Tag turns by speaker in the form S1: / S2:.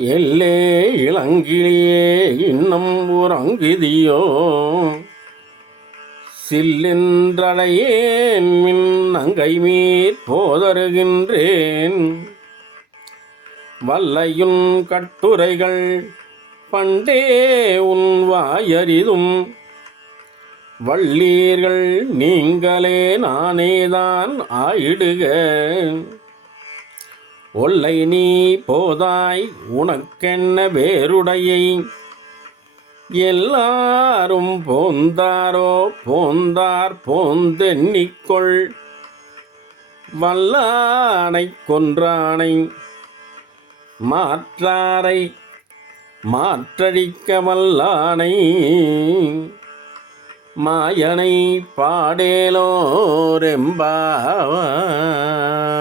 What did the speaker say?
S1: எல்லே இளங்கிளியே இன்னும் உறங்குதியோ? சில்லென்றடையேன் மின் அங்கை மீற் போதருகின்றேன். வல்லையுன் கட்டுரைகள் பண்டே உன் வாயறிதும். வள்ளீர்கள் நீங்களே நானேதான் ஆயிடுக. ஒல்லை நீ போதாய் உனக்கென்ன வேறுடையை? எல்லாரும் போந்தாரோ போந்தார் போந்தெண்ணிக்கொள். வல்லானை கொன்றானை மாற்றாரை மாற்றழிக்க வல்லானை. மாயனை பாடேலோரெம்பாவாய்